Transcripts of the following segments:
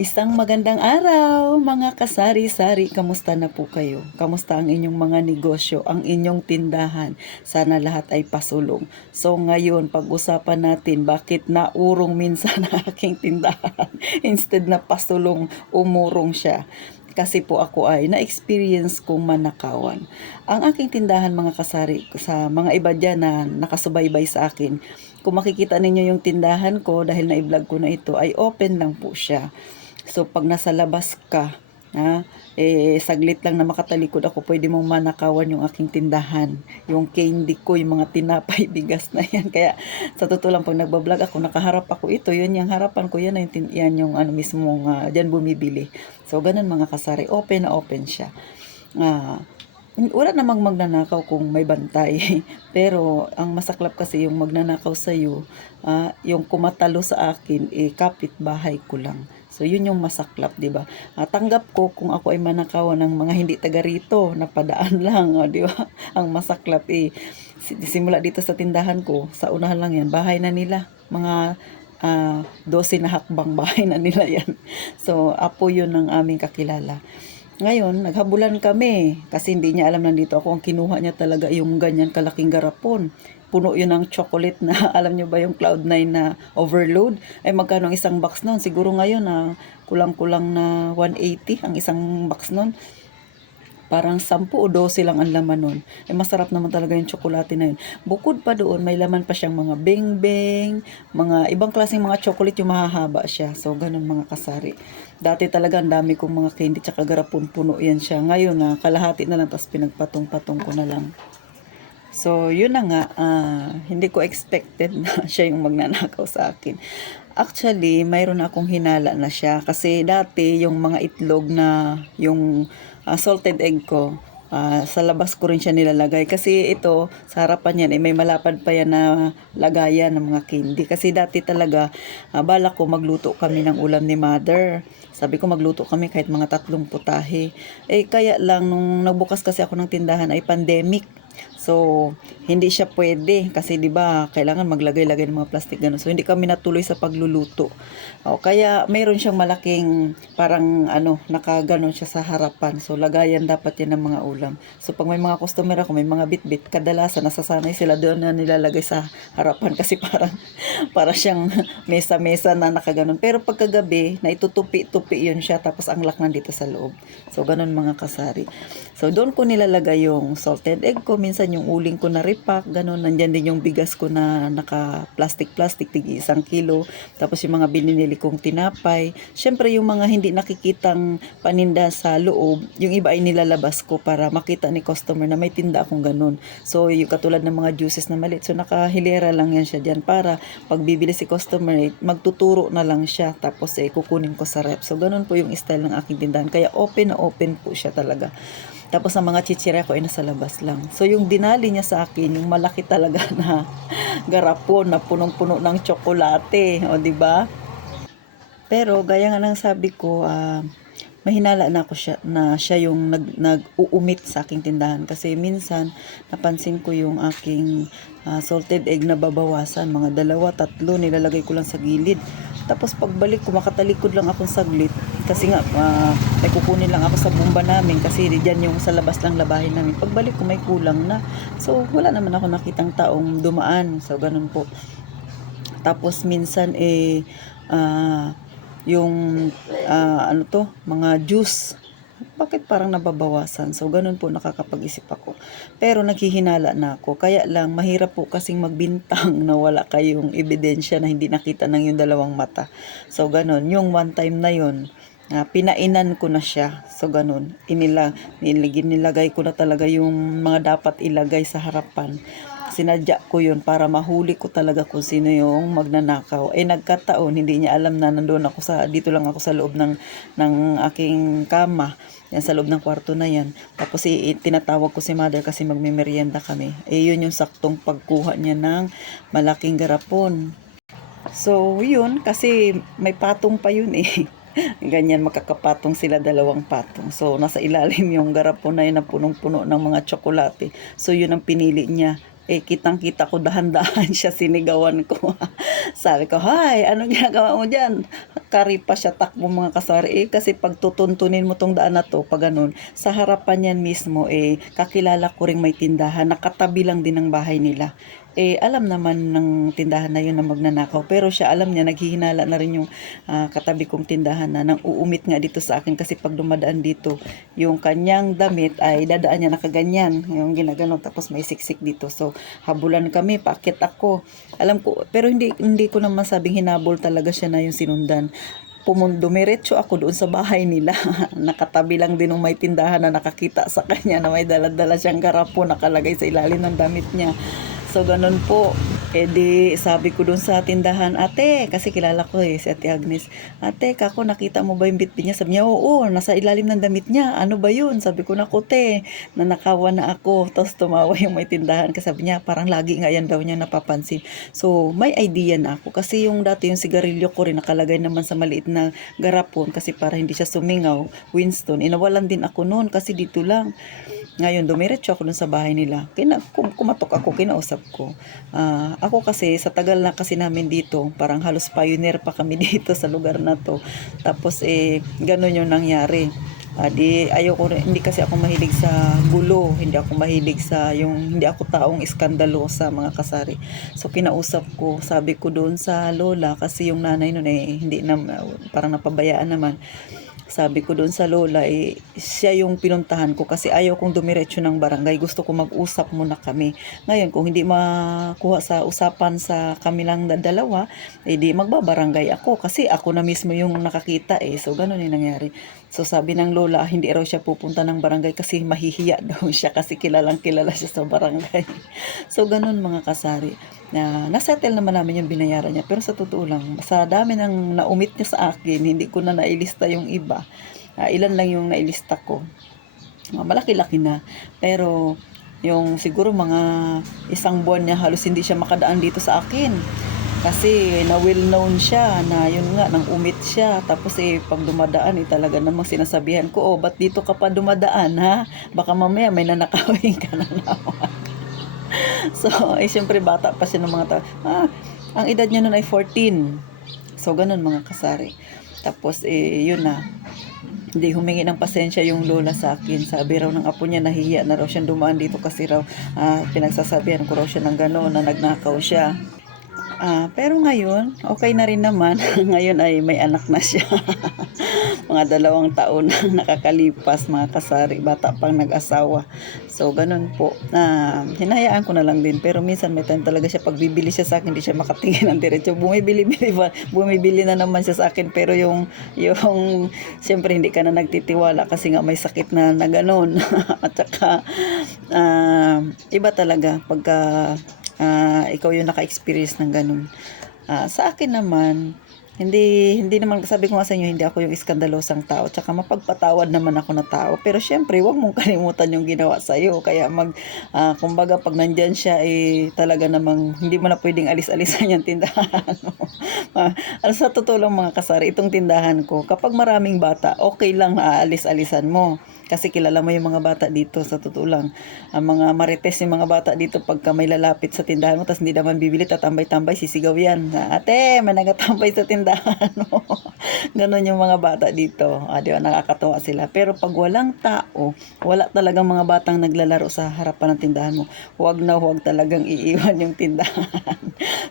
Isang magandang araw, mga kasari-sari. Kamusta na po kayo? Kamusta ang inyong mga negosyo, ang inyong tindahan? Sana lahat ay pasulong. So ngayon, pag-usapan natin bakit naurong minsan ang aking tindahan. Instead na pasulong, umurong siya. Kasi po ako ay na-experience kong manakawan. Ang aking tindahan, mga kasari, sa mga iba dyan na nakasubaybay sa akin, kung makikita ninyo yung tindahan ko, dahil na-vlog ko na ito, ay open lang po siya. So, pag nasa labas ka, saglit lang na makatalikod ako, pwede mong manakawan yung aking tindahan. Yung candy ko, yung mga tinapay, bigas na yan. Kaya, sa totoo lang, pag nagbablog ako, nakaharap ako ito, yun yung harapan ko, yan, yan yung ano mismong, dyan bumibili. So, ganun mga kasari, open na open siya. Ah, wala namang magnanakaw kung may bantay. Pero, ang masaklap kasi yung magnanakaw sa'yo, yung kumatalo sa akin, kapitbahay ko lang. So, yun yung masaklap, di ba? Tanggap ko kung ako ay manakawan ng mga hindi taga rito, napadaan lang, di ba? Ang masaklap, simula dito sa tindahan ko, sa unahan lang yan, bahay na nila. Mga 12 na hakbang bahay na nila yan. So, apo yun ng aming kakilala. Ngayon, naghabulan kami kasi hindi niya alam nandito ako. Ang kinuha niya talaga yung ganyan kalaking garapon. Puno yun ng chocolate na, alam niyo ba yung Cloud9 na overload? Ay magkano ang isang box nun? Siguro ngayon na kulang-kulang na 180 ang isang box nun. Parang 10 o 12 lang ang laman nun. Masarap naman talaga yung tsokolate na yun. Bukod pa doon, may laman pa siyang mga beng-beng, mga ibang klaseng mga chocolate yung mahahaba siya. So, ganun mga kasari. Dati talaga ang dami kong mga candy tsaka garapon, puno yan siya. Ngayon na, kalahati na lang, tapos pinagpatong-patong ko na lang. So, yun na nga, hindi ko expected na siya yung magnanakaw sa akin. Actually, mayroon akong hinala na siya kasi dati yung mga itlog na yung salted egg ko, sa labas ko rin siya nilalagay kasi ito sa harapan yan may malapad pa yan na lagayan ng mga candy kasi dati talaga balak ko magluto kami ng ulam ni mother. Sabi ko magluto kami kahit mga 3 putahe. Kaya lang nung nagbukas kasi ako ng tindahan ay pandemic. So, hindi siya pwede kasi 'di ba, kailangan maglagay-lagay ng mga plastic ganun. So, hindi kami natuloy sa pagluluto. Kaya mayroon siyang malaking parang nakaganon siya sa harapan. So, lagayan dapat 'yan ng mga ulam. So, pag may mga customer ako, may mga bitbit, kadalasan nasasanay sila doon na nilalagay sa harapan kasi parang para siyang mesa-mesa na nakaganon. Pero pagkagabi, na itutupi-tupi 'yun siya tapos ang lock nandito sa loob. So, ganun mga kasari. So, doon ko nilalagay yung salted egg ko, minsan yung uling ko na repack, ganun. Nandyan din yung bigas ko na naka-plastic-plastic, tig 1 kilo. Tapos yung mga bininili kong tinapay. Syempre yung mga hindi nakikitang paninda sa loob, yung iba ay nilalabas ko para makita ni customer na may tinda akong ganun. So, yung katulad ng mga juices na maliit. So, nakahilera lang yan siya dyan para pag bibili si customer, magtuturo na lang siya. Tapos, kukunin ko sa rep. So, ganun po yung style ng aking tindahan. Kaya open na open po siya talaga. Tapos ang mga chichirya ko ay nasa labas lang. So yung dinali niya sa akin, yung malaki talaga na garapon na punong-puno ng tsokolate, o di ba? Pero gaya nga ng sabi ko, mahinala na ako siya yung nag-uumit sa aking tindahan kasi minsan napansin ko yung aking salted egg na babawasan, mga 2, 3 nilalagay ko lang sa gilid. Tapos pagbalik ko, makatalikod lang akong saglit kasi nga may kukunin lang ako sa bumba namin kasi diyan yung sa labas lang labahin namin. Pagbalik ko may kulang na. So wala naman ako nakitang taong dumaan. So ganun po. Tapos minsan yung mga juice, bakit parang nababawasan? So ganun po nakakapag-isip ako. Pero naghihinala na ako. Kaya lang mahirap po kasing magbintang na wala kayong ebidensya na hindi nakita ng yung 2 mata. So ganun, yung one time na yun, pinainan ko na siya. So ganun, nilagay ko na talaga yung mga dapat ilagay sa harapan. Sinadya ko yun para mahuli ko talaga kung sino yung magnanakaw. Nagkataon, hindi niya alam na nandoon ako dito lang ako sa loob ng aking kama. Yan sa loob ng kwarto na yan. Tapos tinatawag ko si mother kasi magme-merienda kami. Yun yung saktong pagkuha niya ng malaking garapon. So, yun, kasi may patong pa yun Ganyan, makakapatong sila, 2 patong. So, nasa ilalim yung garapon na yun na punong-puno ng mga tsokolate. So, yun ang pinili niya kitang-kita ko dahan-dahan siya, sinigawan ko. Sabi ko, "Hay, anong ginagawa mo diyan?" Kari pa siya takbo mga kasari. Kasi pag tutuntunin mo tong daan na to, pag ganun, sa harapan yan mismo, kakilala ko ring may tindahan, nakatabi lang din ng bahay nila. Alam naman ng tindahan na yun na magnanakaw, pero siya alam niya, naghihinala na rin yung katabi kong tindahan na nang uumit nga dito sa akin, kasi pag dumadaan dito, yung kanyang damit ay dadaan niya nakaganyan, yung ginagano, tapos may siksik dito. So habulan kami, paakit ako. Alam ko, pero hindi ko naman sabing hinabol talaga siya na yung sinundan. Dumiretso ako doon sa bahay nila. Nakatabi lang din ng may tindahan na nakakita sa kanya na may dala-dala siyang garapon nakalagay sa ilalim ng damit niya. So, ganun po. Di sabi ko doon sa tindahan, "Ate," kasi kilala ko si Ate Agnes. "Ate, kako, nakita mo ba yung bitbit niya?" Sabi niya, "Oo, nasa ilalim ng damit niya." "Ano ba yun?" Sabi ko, "Naku, te, nanakawan na ako." Tapos tumawa yung may tindahan, kasi sabi niya, parang lagi nga yan daw niya napapansin. So, may idea na ako. Kasi yung dati yung sigarilyo ko rin nakalagay naman sa maliit na garapon, kasi para hindi siya sumingaw, Winston. Inawalan din ako noon kasi dito lang. Ngayon, dumiretso ako dun sa bahay nila. Kumatok ako, kinausap ko. Ako kasi, sa tagal na kasi namin dito, parang halos pioneer pa kami dito sa lugar na to. Tapos, ganun yung nangyari. Hindi kasi ako mahilig sa gulo, hindi ako mahilig sa hindi ako taong iskandalo sa mga kasari. So kinausap ko, sabi ko doon sa lola, kasi yung nanay noon hindi na, parang napabayaan naman. Sabi ko doon sa lola, siya yung pinuntahan ko kasi ayaw kong dumiretso ng barangay. Gusto ko mag-usap muna kami. Ngayon, kung hindi makuha sa usapan sa kami lang dalawa, di magbabarangay ako kasi ako na mismo yung nakakita. So, ganun yung nangyari. So, sabi ng lola, hindi raw siya pupunta ng barangay kasi mahihiya daw siya, kasi kilalang kilala siya sa barangay. So, ganun mga kasari. Nasettle naman namin yung binayaran niya, pero sa totoo lang, sa dami ng naumit niya sa akin, hindi ko na nailista yung iba. Ilan lang yung nailista ko, malaki-laki na, pero yung siguro mga isang buwan niya halos hindi siya makadaan dito sa akin, kasi na well known siya na yun nga, nang umit siya. Tapos pag dumadaan talaga namang sinasabihan ko, "Oh, ba't dito ka pa dumadaan, ha? Baka mamaya may nanakawin ka na naman." So, syempre bata pa siya ng mga tao. Ang edad niya noon ay 14. So, ganun mga kasari. Tapos, yun na. Hindi humingi ng pasensya yung lola sa akin. Sabi raw ng apo niya, nahihiya na raw siyang dumaan dito kasi raw pinagsasabihan ko raw siya ng gano'n, na nagnakaw siya. Pero ngayon, okay na rin naman. Ngayon ay may anak na siya. Mga 2 taon na nakakalipas mga kasari, bata pang nag-asawa. So, ganun po. Hinahayaan ko na lang din. Pero minsan may time talaga siya, pag bibili siya sa akin, hindi siya makatingin ng diretso. Bumibili na naman siya sa akin. Pero siyempre hindi ka na nagtitiwala kasi nga may sakit na ganun. At saka, iba talaga pagka ikaw yung naka-experience ng ganun. Sa akin naman, hindi naman, sabi ko nga sa inyo, hindi ako yung iskandalosang tao, tsaka mapagpatawad naman ako na tao. Pero syempre, huwag mong kalimutan yung ginawa sa'yo. Kaya kumbaga, pag nandyan siya, talaga namang hindi mo na pwedeng alis-alisan yung tindahan mo. Sa totoo lang mga kasari, itong tindahan ko, kapag maraming bata, okay lang na aalis-alisan mo. Kasi kilala mo yung mga bata dito, sa totoo lang. Ang mga marites yung mga bata dito, pagka may lalapit sa tindahan mo, tapos hindi naman bibili, tatambay-tambay, sisigaw yan. "Ate, may nagatambay sa tindahan mo." Ganon yung mga bata dito. Di ba, nakakatawa sila. Pero pag walang tao, wala talagang mga batang naglalaro sa harapan ng tindahan mo, huwag na huwag talagang iiwan yung tindahan.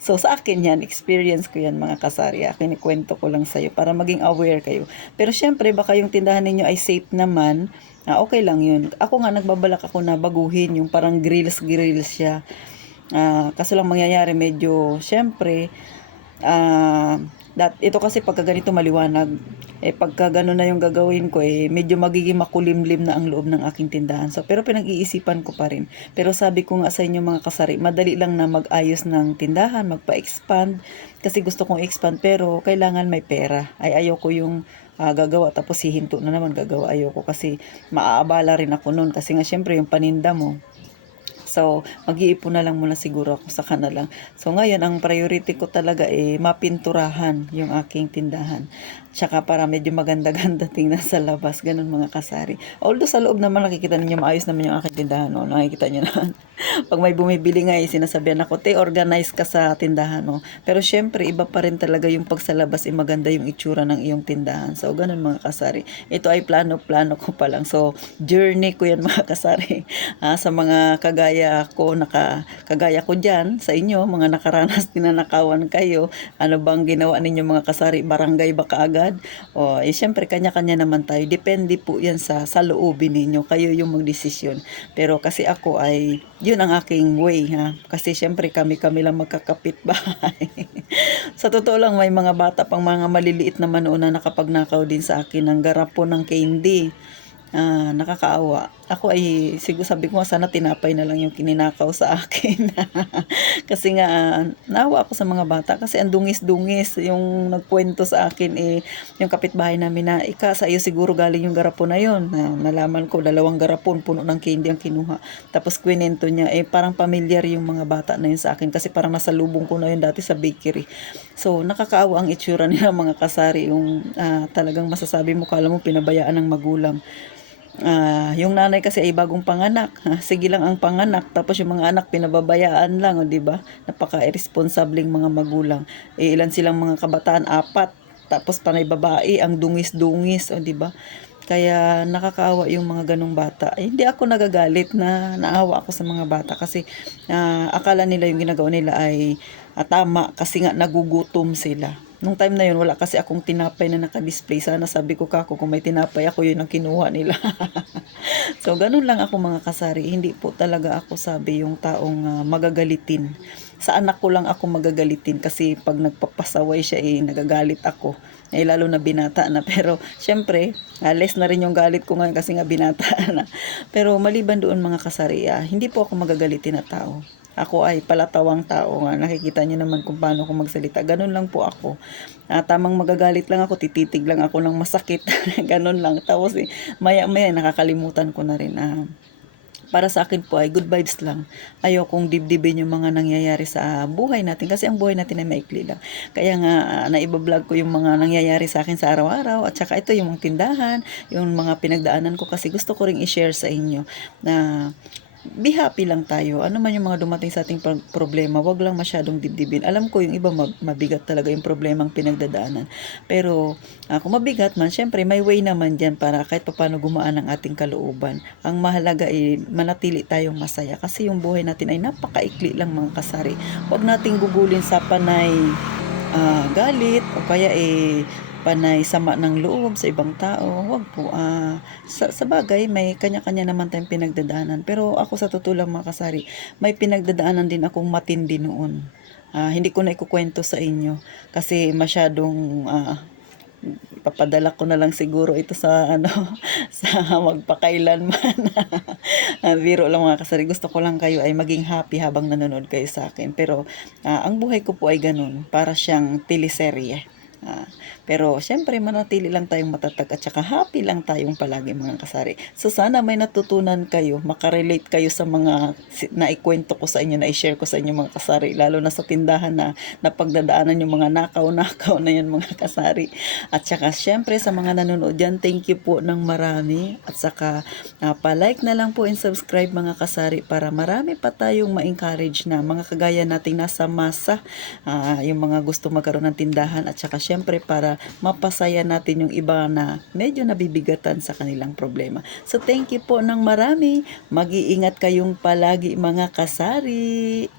So, sa akin yan, experience ko yan mga kasari. Kinikwento ko lang sa'yo para maging aware kayo. Pero syempre, baka yung tindahan ninyo ay safe naman, okay lang yun. Ako nga, nagbabalak ako na baguhin yung parang grills siya. Kaso lang mangyayari, medyo, syempre, ito kasi pagka ganito maliwanag, pagka gano'n na yung gagawin ko, medyo magiging makulimlim na ang loob ng aking tindahan. So, pero pinag-iisipan ko pa rin. Pero sabi ko nga sa inyo mga kasari, madali lang na mag-ayos ng tindahan, magpa-expand, kasi gusto kong expand, pero kailangan may pera. Ayaw ko yung gagawa tapos hihinto na naman gagawa. Ayoko kasi maaabala rin ako noon, kasi nga syempre yung paninda mo. So, mag-iipon na lang muna siguro ako sa lang. So, ngayon, ang priority ko talaga mapinturahan yung aking tindahan. Tsaka para medyo maganda-ganda tingnan sa labas, ganun mga kasari. Although sa loob naman nakikita ninyo maayos naman yung aking tindahan, no? Nakikita nyo naman. Pag may bumibili nga, sinasabihan ako, te, organize ka sa tindahan, no? Pero syempre, iba pa rin talaga yung pag sa labas, maganda yung itsura ng iyong tindahan. So, ganun mga kasari. Ito ay plano-plano ko pa lang. So, journey ko yan mga kasari. Sa mga kagaya ko dyan, sa inyo, mga nakaranas, tinanakawan kayo, ano bang ginawa ninyo mga kasari? Barangay ba kaagad? O, syempre, kanya-kanya naman tayo. Depende po yan sa loobin ninyo. Kayo yung magdesisyon. Pero kasi ako ay, yun ang aking way, ha. Kasi syempre, kami-kami lang magkakapit bahay. Sa totoo lang, may mga bata pang mga maliliit naman noon na nakapagnakaw din sa akin ng garapon ng candy. Nakakaawa. Ako ay siguro sabi ko nga sana tinapay na lang yung kininakaw sa akin. Kasi nga naawa ako sa mga bata kasi ang dungis-dungis yung nagkwento sa akin yung kapitbahay namin na sa iyo siguro galing yung garapon na yon. Nalaman ko 2 garapon puno ng candy ang kinuha. Tapos kwento niya parang familiar yung mga bata na yun sa akin kasi parang nasa lubong ko na yun dati sa bakery. So nakakaawa ang itsura nila mga kasari yung talagang masasabi mo kala mo pinabayaan ng magulang. Yung nanay kasi ay bagong panganak. Sige lang ang panganak tapos yung mga anak pinababayaan lang, 'di ba? Napaka-irresponsableng mga magulang. Ilan silang mga kabataan? 4. Tapos panay babae, ang dungis-dungis, 'di ba? Kaya nakakaawa yung mga ganong bata. Hindi ako nagagalit na naawa ako sa mga bata kasi akala nila yung ginagawa nila ay tama kasi nga nagugutom sila. Nung time na yun, wala kasi akong tinapay na naka-display. Sana sabi ko kako, kung may tinapay ako, yun ang kinuha nila. So, ganun lang ako mga kasari. Hindi po talaga ako sabi yung taong magagalitin. Sa anak ko lang ako magagalitin kasi pag nagpapasaway siya nagagalit ako. Lalo na binata na. Pero, syempre, less na rin yung galit ko ngayon kasi nga binata na. Pero, maliban doon mga kasari, hindi po ako magagalitin na tao. Ako ay palatawang tao nga. Nakikita niyo naman kung paano ako magsalita. Ganun lang po ako. Tamang magagalit lang ako, tititig lang ako ng masakit. Ganun lang. Tapos maya-maya nakakalimutan ko na rin. Para sa akin po ay good vibes lang. Ayokong dibdibin yung mga nangyayari sa buhay natin kasi ang buhay natin ay maikli lang. Kaya nga naibablog ko yung mga nangyayari sa akin sa araw-araw at saka ito yung mga tindahan, yung mga pinagdaanan ko kasi gusto ko ring i-share sa inyo na be happy lang tayo. Ano man yung mga dumating sa ating problema, wag lang masyadong dibdibin. Alam ko yung iba mabigat talaga yung problemang pinagdadaanan. Pero kung mabigat man, syempre may way naman dyan para kahit paano gumaan ang ating kalooban. Ang mahalaga ay manatili tayong masaya kasi yung buhay natin ay napakaikli lang mga kasari. Wag nating gugulin sa panay galit o kaya panay sama ng loob sa ibang tao. Wag po. Sa bagay, may kanya-kanya naman tayong pinagdadaanan. Pero ako sa totoo lang mga kasari, may pinagdadaanan din akong matindi noon. Hindi ko na ikukwento sa inyo kasi masyadong ipapadala ko na lang siguro ito sa sa magpakailanman. Biro lang mga kasari, gusto ko lang kayo ay maging happy habang nanonood kayo sa akin. Pero ang buhay ko po ay ganun, para siyang teleserye. Pero syempre manatili lang tayong matatag at saka happy lang tayong palagi mga kasari. So sana may natutunan kayo, makarelate kayo sa mga naikwento ko sa inyo, na i-share ko sa inyo mga kasari, lalo na sa tindahan na napagdadaanan yung mga nakaw-nakaw na yan mga kasari. At saka syempre sa mga nanonood dyan, thank you po ng marami at saka pa-like na lang po and subscribe mga kasari para marami pa tayong ma-encourage na mga kagaya nating nasa masa, yung mga gusto magkaroon ng tindahan at saka syempre para mapasaya natin yung iba na medyo nabibigatan sa kanilang problema. So thank you po ng marami. Mag-iingat kayong palagi mga kasari.